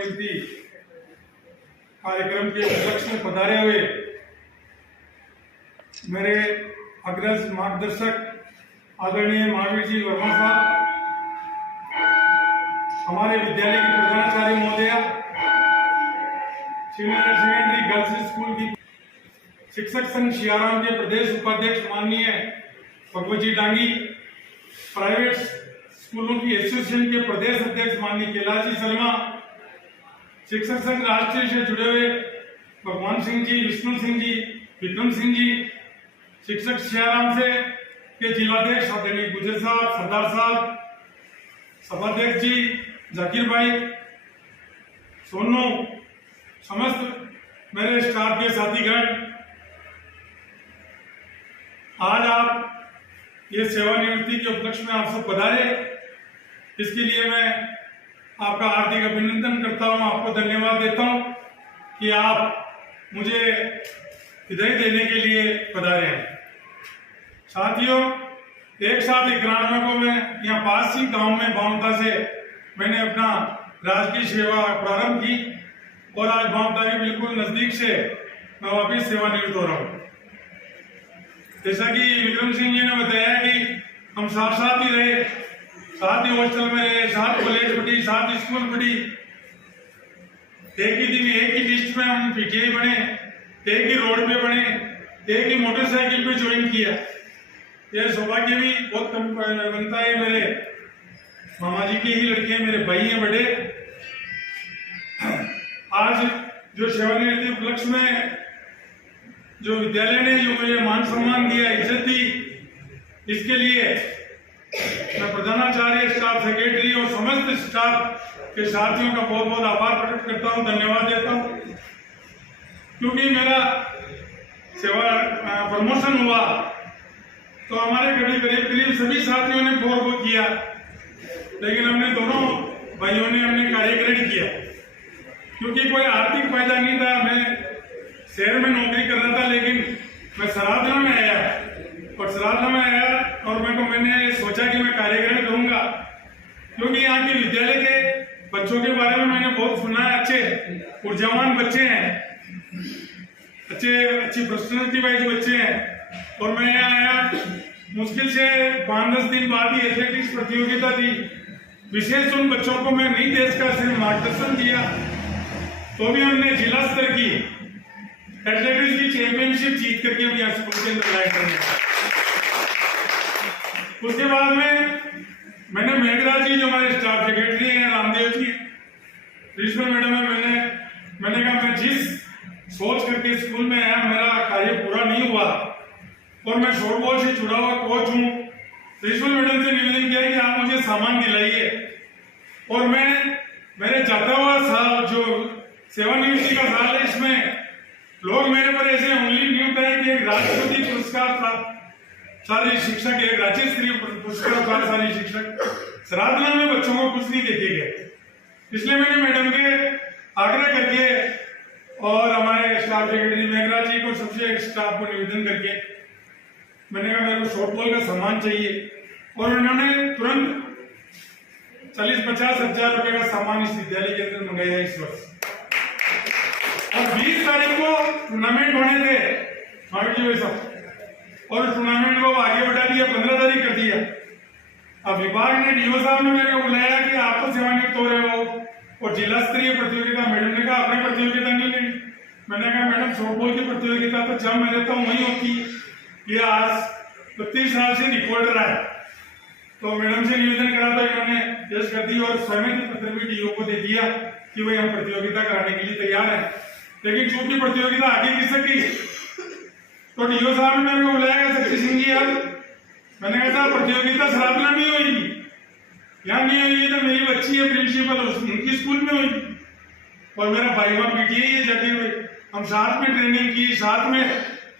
नियुक्ति कार्यक्रम के उपलक्ष्य में पधारे हुए मेरे अग्रज मार्गदर्शक आदरणीय महावीर जी वर्मा साहब, हमारे विद्यालय की प्रधानाचार्य महोदया, सीनियर सेकेंडरी गर्ल्स स्कूल की शिक्षक संघ सियाराम के प्रदेश उपाध्यक्ष माननीय भगवत जी डांगी, प्राइवेट स्कूलों की एसोसिएशन के प्रदेश अध्यक्ष माननीय कैलाश जी शर्मा, शिक्षक संघ राष्ट्रीय से जुड़े हुए भगवान सिंह जी, विष्णु सिंह जी, विक्रम सिंह जी, शिक्षक सियाराम से के जिलाध्यक्ष आदरणीय गुजर साहब, सरदार साहब, सभाध्यक्ष जी जाकिर भाई, सोनू, समस्त मेरे स्टाफ के साथीगण, आज आप ये सेवानिवृत्ति के उपलक्ष्य में आप सब पधारे, इसके लिए मैं आपका हार्दिक अभिनंदन करता हूं, आपको धन्यवाद देता हूं कि आप मुझे विदाई देने के लिए पधारे हैं। साथियों, एक साथ 91 को मैं यहाँ पास ही गांव में बावता से मैंने अपना राजकीय सेवा प्रारंभ की और आज बावता के बिल्कुल नजदीक से मैं वापिस सेवानिवृत्त हो रहा हूँ। जैसा कि विक्रम सिंह जी ने बताया कि हम साथ साथ ही रहे, साथ ही हॉस्टल में रहे, साथ कॉलेज पढ़ी, साथ स्कूल पढ़ी, एक ही दिन एक ही लिस्ट में हम पीटीआई बने, एक ही रोड पे बने, एक ही मोटरसाइकिल पे ज्वाइन किया। यह सौभाग्य भी बहुत कम बनता है। मेरे मामा जी के ही लड़के हैं, मेरे भाई हैं बड़े। आज जो सेवानिवृत्ति उपलक्ष्य में जो विद्यालय ने जो मुझे मान सम्मान दिया, इज्जत दी, इसके लिए मैं प्रधानाचार्य, स्टाफ सेक्रेटरी और समस्त स्टाफ के साथियों का बहुत बहुत आभार प्रकट करता हूं, धन्यवाद देता हूं। क्योंकि मेरा सेवा प्रमोशन हुआ तो हमारे करीब सभी साथियों ने फोरगो किया, लेकिन हमने दोनों भाइयों ने हमने कार्यकरण किया, क्योंकि कोई आर्थिक फायदा नहीं था। मैं शहर में नौकरी कर रहा था, लेकिन मैं सराधना में आया और सराधना में आया और मैंने सोचा कि मैं कार्यकरण करूंगा, क्योंकि यहाँ के विद्यालय के बच्चों के बारे में मैंने बहुत सुना है। अच्छे ऊर्जावान बच्चे हैं, अच्छी पर्सनैलिटी वाइज बच्चे हैं। और मैं यहाँ आया, मुश्किल से 5-10 दिन बाद ही एथलेटिक्स प्रतियोगिता थी। विशेष उन बच्चों को मैं नहीं देश का सिर्फ मार्गदर्शन दिया, तो भी हमने जिला स्तर की एथलेटिक्स की चैंपियनशिप जीत करके हम यहाँ स्कूल के अंदर लाए करने। उसके बाद में मैंने मेघराज जी जो हमारे स्टाफ सेक्रेटरी हैं, रामदेव जी, प्रिंसिपल मैडम है, मैंने कहा मैं जिस सोच करके स्कूल में आया, मेरा कार्य पूरा नहीं हुआ और मैं शॉर्टबॉल से जुड़ा हुआ कोच हूँ। प्रिंसिपल मैडम से निवेदन किया कि आप मुझे सामान दिलाइए। और मेरे जाता हुआ साल जो सेवानिवृत्ति का साल है, इसमें लोग मेरे पर ऐसे उंगली नहीं उठाए कि एक राष्ट्रपति पुरस्कार प्राप्त शारीरिक शिक्षक, एक राज्य स्तरीय पुरस्कार प्राप्त शारीरिक शिक्षक सराधना में बच्चों को कुछ नहीं देखे गए। इसलिए मैंने मैडम के आग्रह करके और हमारे स्टाफ सेक्रेटरी मेघराज जी को, सबसे स्टाफ को निवेदन करके मैंने कहा मेरे को शॉर्टबॉल का सामान चाहिए, और उन्होंने तुरंत 40-50 हजार रुपए का सामान इस विद्यालय के अंदर मंगाया इस वर्ष। और 20 तारीख को टूर्नामेंट होने थे और टूर्नामेंट को आगे बढ़ा दिया, 15 तारीख कर दिया। अब विभाग ने डीओ साहब ने मेरे को बुलाया कि आप तो सेवानिवृत्त हो रहे हो और जिला स्तरीय प्रतियोगिता, मैडम ने कहा अपनी प्रतियोगिता नहीं लेनी। मैंने कहा मैडम शॉर्टबॉल की प्रतियोगिता तो जब मैं रहता हूँ वही होती, ये आज 32 साल से रिकॉर्ड रहा है। तो मैडम से निवेदन करा तो इन्होंने पेश कर दी और सहमति पत्र भी डीओ को दे दिया कि भाई हम प्रतियोगिता कराने के लिए तैयार हैं। लेकिन चूंकि प्रतियोगिता आगे की सकी तो डीओ साहब ने मेरे को बुलाया, शक्ति सिंह जी यार, मैंने कहा था प्रतियोगिता सराधना में होगी, यहाँ नहीं होगी तो मेरी बच्ची है प्रिंसिपल, उनकी स्कूल में होगी। और मेरा भाई वहां पीटीआई जाके हम साथ में ट्रेनिंग की, साथ में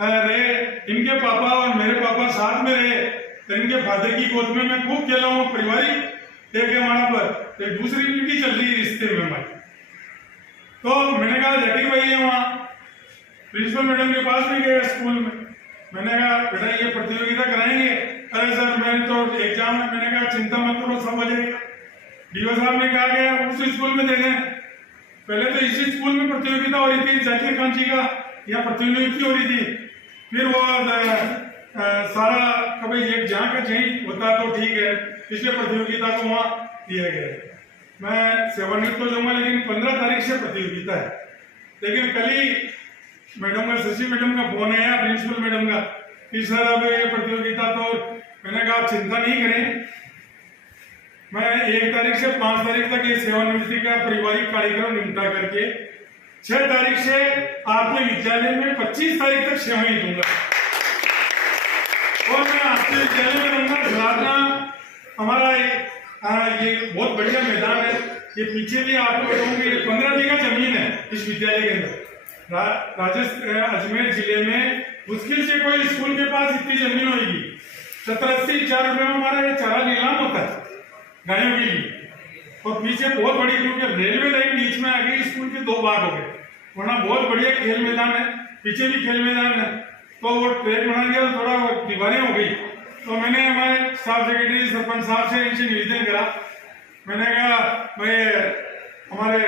रहे, इनके पापा और मेरे पापा साथ में रहे, तो इनके फादर की गोद में मैं खूब खेला हूँ। पारिवारिक एक हमारा पर एक दूसरी पीढ़ी चल रही है रिश्ते में हमारी। तो मैंने कहा जाकिर भाई है वहाँ, प्रिंसिपल मैडम के पास भी गए स्कूल में, मैंने कहा बेटा ये प्रतियोगिता कराएंगे। अरे सर मैंने तो एग्जाम है, मैंने कहा चिंता मत करो सब हो जाएगा। डीओ साहब ने कहा गया उस स्कूल में दे दें। पहले तो इसी स्कूल में प्रतियोगिता हो रही थी, जाकिर खान जी का यहाँ प्रतिनियुक्ति हो रही थी। फिर वो सारा कभी एक जहाँ का चेंज होता तो ठीक है, इसलिए प्रतियोगिता को वहाँ दिया गया है। मैं सेवानिवृत्त को जाऊंगा, लेकिन 15 तारीख से प्रतियोगिता है। लेकिन कल ही मैडम का, शशि मैडम का फोन आया, प्रिंसिपल मैडम का, कि सर अब ये प्रतियोगिता, तो मैंने कहा आप चिंता नहीं करें, मैं 1 तारीख से 5 तारीख तक ये सेवानिवृत्ति का पारिवारिक कार्यक्रम निपटा करके 6 तारीख से आपके विद्यालय में 25 तारीख तक सेवाएं दूंगा। और मैं आपके विद्यालय में रहूंगा। झलारना हमारा ये बहुत बढ़िया मैदान है। ये पीछे भी आपको बताऊंगी, 15 बीघा जमीन है इस विद्यालय के अंदर। राजस्थान अजमेर जिले में मुश्किल से कोई स्कूल के पास इतनी जमीन होगी। 70-80 रुपए में हमारा ये चारा नीलाम होता है गायों के लिए। और पीछे बहुत बड़ी, क्योंकि रेलवे लाइन बीच में आ गई, स्कूल के 2 भाग हो गए, वरना बहुत बढ़िया खेल मैदान है, पीछे भी खेल मैदान है। तो वो ट्रैक बना दिया तो थोड़ा दीवारें हो गई। तो मैंने हमारे स्टाफ सेक्रेटरी सरपंच साहब से इनसे निवेदन करा, मैंने कहा भाई हमारे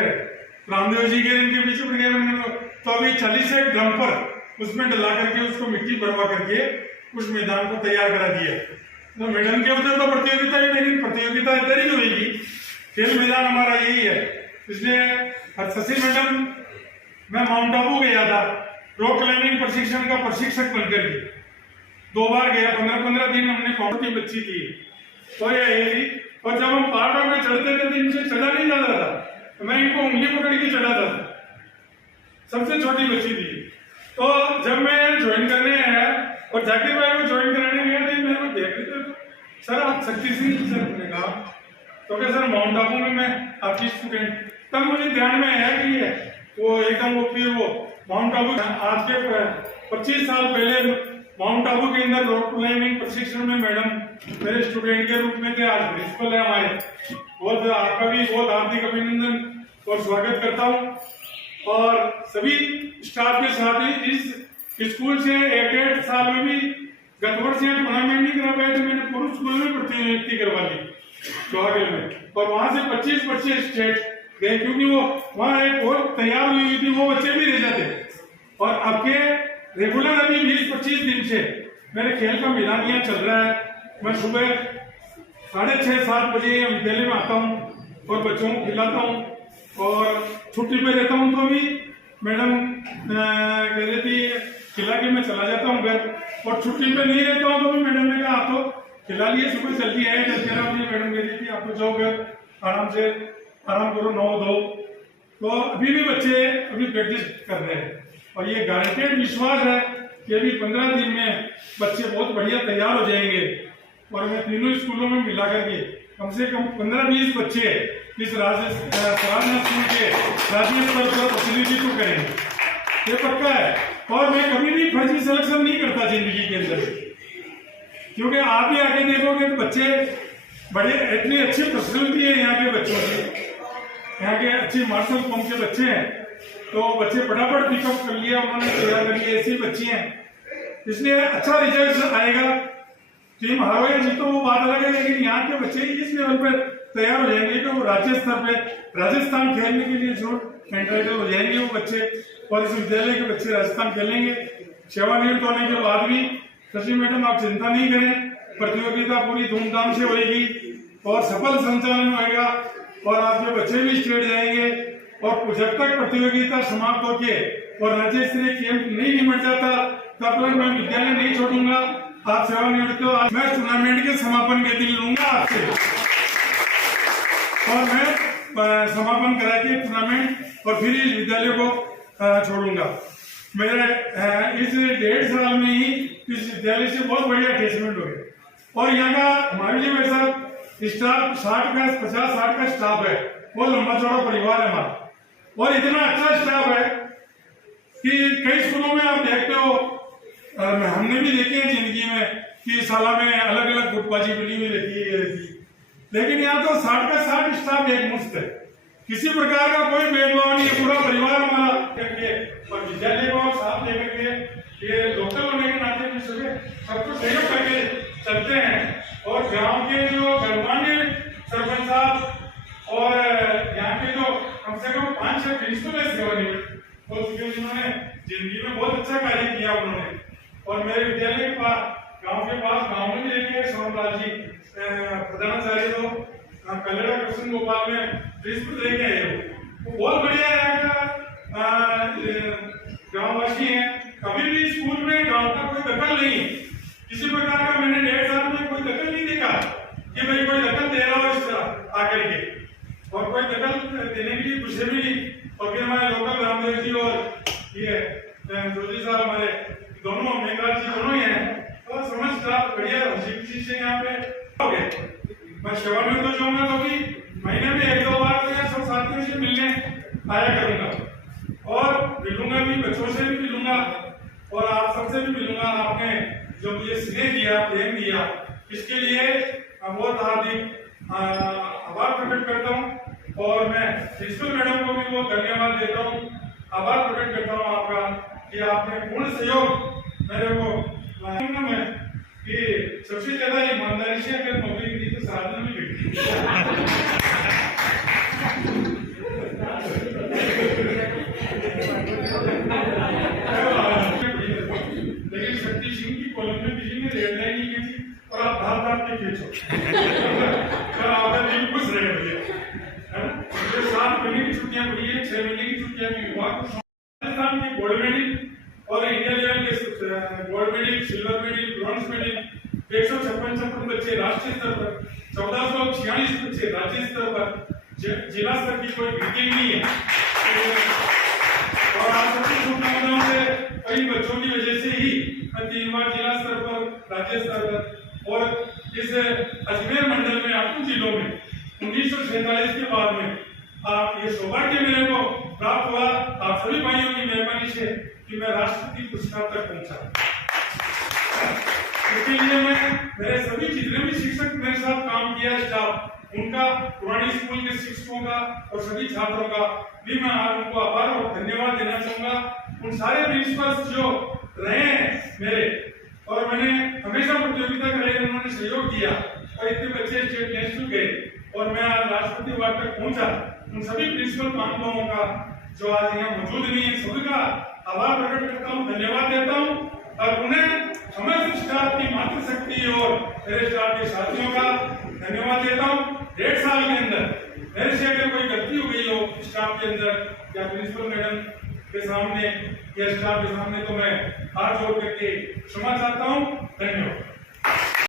रामदेव जी के इनके पीछे पड़ गए, तो अभी 40 से ड्रम पर उसमें डला करके उसको मिट्टी भरवा करके उस मैदान को तैयार करा दिया। तो मैडम के उधर तो प्रतियोगिता ही, लेकिन प्रतियोगिता इधर ही होगी, खेल मैदान हमारा यही है। इसलिए शशि मैडम, मैं माउंट आबू गया था रॉक क्लाइंबिंग प्रशिक्षण का प्रशिक्षक बनकर के, 2 बार गया। 15-15 दिन हमने कौन की बच्ची की, तो ये थी। और जब हम पहाड़ों में चढ़ते थे तो इनसे चढ़ा नहीं जाता था, तो मैं इनको उंगली पकड़ के चढ़ाता था, सबसे छोटी बच्ची थी। तो जब मैं ज्वाइन करने आया और जाकिर भाई को ज्वाइन कराने गया तो मेरे को देख रहे थे, सर आप शक्ति सिंह सर ने कहा, तो क्या सर माउंट आबू में मैं आपकी स्टूडेंट। तब मुझे ध्यान में आया कि वो एकदम वो फिर वो माउंट आबू आज के 25 साल पहले माउंट आबू के अंदर रॉक क्लाइंबिंग प्रशिक्षण में मैडम मेरे स्टूडेंट के रूप में थे, आज प्रिंसिपल है हमारे। बहुत आपका भी बहुत हार्दिक अभिनंदन और स्वागत करता हूँ। और सभी स्टाफ के साथ ही इस स्कूल से 1-1.5 साल में भी गत वर्ष यहाँ टूर्नामेंट नहीं करा पाए, तो मैंने पूरे स्कूल में प्रतिनियुक्ति करवा ली लोहागढ़ में, और वहां से 25 बच्चे स्टेट गए, क्योंकि वो वहाँ एक और तैयार हुई थी, वो बच्चे भी रह जाते। और आपके रेगुलर अभी 20-25 दिन से मेरे खेल का मैदान यहाँ चल रहा है। मैं सुबह 6:30-7 बजे विद्यालय में आता हूँ और बच्चों को खिलाता हूँ, और छुट्टी पे रहता हूँ तो भी मैडम कह देती खिला के मैं चला जाता हूँ घर, और छुट्टी पे नहीं रहता हूँ तो भी मैडम ने कहा आप तो खिला लिए, सुबह जल्दी आए 10-11 बजे। मैडम कह देती आप तो जाओ घर, आराम करो, 9-2। तो अभी भी बच्चे अभी प्रैक्टिस कर रहे हैं, और ये गारंटेड विश्वास है कि अभी 15 दिन में बच्चे बहुत बढ़िया तैयार हो जाएंगे। और मैं तीनों स्कूलों में मिला करके कम से कम 15-20 बच्चे इस सराहना स्कूल के राज्य स्तर पर प्रतिनिधित्व करेंगे, ये पक्का है। और मैं कभी भी फर्जी सिलेक्शन नहीं करता जिंदगी के अंदर, क्योंकि आप भी आगे देखोगे तो बच्चे बड़े इतनी अच्छी पर्सनैलिटी है यहाँ के बच्चों की, यहाँ के अच्छी मार्शल फॉर्म के बच्चे हैं, तो बच्चे फटाफट पिकअप कर लिया उन्होंने, तैयार कर लिया, ऐसी बच्ची हैं। इसलिए अच्छा रिजल्ट आएगा। टीम हारो या जीतो वो बात अलग है, लेकिन यहाँ के बच्चे इस लेवल पर तैयार हो जाएंगे कि वो राज्य स्तर पे राजस्थान खेलने के लिए जो एंटाइटल हो जाएंगे वो बच्चे, और इस विद्यालय के बच्चे राजस्थान खेलेंगे। सेवानिवृत्त होने के बाद भी शशि मैडम आप चिंता नहीं करें, प्रतियोगिता पूरी धूमधाम से होगी और सफल संचालन होगा, और आपके बच्चे भी स्टेट जाएंगे। और जब तक प्रतियोगिता समाप्त होके और राज्य स्तरीय खेल नहीं निमट जाता तब तक मैं विद्यालय नहीं छोड़ूंगा। आप सेवानिवृत्त हो, मैं टूर्नामेंट के समापन के दिन लूंगा आपसे, और मैं समापन करा के टूर्नामेंट और फिर इस विद्यालय को छोड़ूंगा। मेरे इस 1.5 साल में ही इस विद्यालय से बहुत बढ़िया अटैचमेंट हो गया। और यहाँ का हमारे लिए वैसा स्टाफ 50-60 का स्टाफ है, वो लंबा चौड़ा परिवार है हमारा, और इतना अच्छा स्टाफ है कि कई स्कूलों में आप देखते हो, हमने भी देखे हैं जिंदगी में कि साला में अलग अलग गुटबाजी बनी हुई रहती है, लेकिन यहाँ तो 60 का 60 स्टाफ एक मुश्त है, किसी प्रकार का कोई भेदभाव नहीं है, पूरा परिवार हमारा करके। और विद्यालय को आप साथ लेकर के ये लोकल होने के नाते भी सबको सहयोग करके चलते हैं। और गांव के जो गणमान्य सरपंच साहब और यहाँ के जो कम से कम 5 से प्रिंसिपल है सेवानिवृत्त हो चुके, जिन्होंने जिंदगी में बहुत अच्छा कार्य किया उन्होंने। और मेरे विद्यालय के पास गांव में भी एक सोमलाल जी प्रधानाचार्य तो कलेड़ा कृष्ण गोपाल में प्रिंसिपल रह गए, वो बहुत बढ़िया गांववासी हैं। कभी भी स्कूल में गांव का कोई दखल नहीं है, किसी प्रकार का मैंने 1.5 साल में कोई दखल नहीं देखा कि भाई कोई दखल दे रहा हो इस तरह आकर के, और कोई दखल देने के लिए गुस्से भी नहीं। और फिर हमारे लोकल रामदेव जी और ये जोशी साहब हमारे दोनों मेघराज जी दोनों ही हैं, तो समझदार बढ़िया हंसी से यहाँ पे हो गए। मैं सेवानिवृत्त तो जाऊंगा तो भी महीने में 1-2 बार तो सब साथियों से मिलने आया करूंगा, और मिलूंगा भी, बच्चों से भी मिलूंगा और आप सबसे भी मिलूंगा। आपने जो मुझे स्नेह दिया, प्रेम दिया, इसके लिए बहुत हार्दिक आभार प्रकट करता हूँ। और मैं प्रिंसिपल मैडम को भी बहुत धन्यवाद देता हूँ, आभार प्रकट करता हूँ आपका कि आपने पूर्ण सहयोग मेरे को मैं कि सबसे ज्यादा ईमानदारी से अगर नौकरी की तो साधना में बिगड़ी। लेकिन शक्ति सिंह की कॉलम में किसी ने रेड लाइन नहीं खींची और आप भाग के खींचो, खुश रहे भैया, है ना। 7 महीने की छुट्टियां पड़ी है, 6 महीने की छुट्टियां भी हुआ। राजस्थान में गोल्ड मेडल और इंडिया लेवल के gold medal, silver medal, bronze medal, 156 बच्चे राष्ट्रीय स्तर पर, 1446 बच्चे राज्य स्तर पर, जिला स्तर की कोई मीटिंग नहीं है। और आप सबकी शुभकामनाओं से कई बच्चों की वजह से ही मैं 3 बार जिला स्तर पर, राज्य स्तर पर, और इस अजमेर मंडल में 8 जिलों में 1947 के बाद में आप ये सौभाग्य मेरे को प्राप्त हुआ आप सभी भाइयों की मेहरबानी से कि मैं राष्ट्रपति पुरस्कार तक पहुंचा। इसके लिए मैं मेरे सभी जितने भी शिक्षक मेरे साथ काम किया स्टाफ, उनका, पुरानी स्कूल के शिक्षकों का और सभी छात्रों का भी मैं आज उनको आभार और धन्यवाद देना चाहूंगा। उन सारे प्रिंसिपल्स जो रहे हैं मेरे, और मैंने हमेशा प्रतियोगिता करे, उन्होंने सहयोग दिया और इतने बच्चे स्टेट नेशनल गए और मैं आज राष्ट्रपति अवार्ड तक पहुंचा। उन सभी प्रिंसिपल महानुभावों का जो आज यहाँ मौजूद नहीं है, सभी का आभार प्रकट करता हूँ, धन्यवाद देता हूँ। और उन्हें समस्त स्टाफ की मातृशक्ति और मेरे स्टाफ के साथियों का धन्यवाद देता हूँ। 1.5 साल के अंदर मेरे से अगर कोई गलती हो गई हो स्टाफ के अंदर या प्रिंसिपल मैडम के सामने या स्टाफ के सामने, तो मैं हाथ जोड़ करके क्षमा चाहता हूँ। धन्यवाद।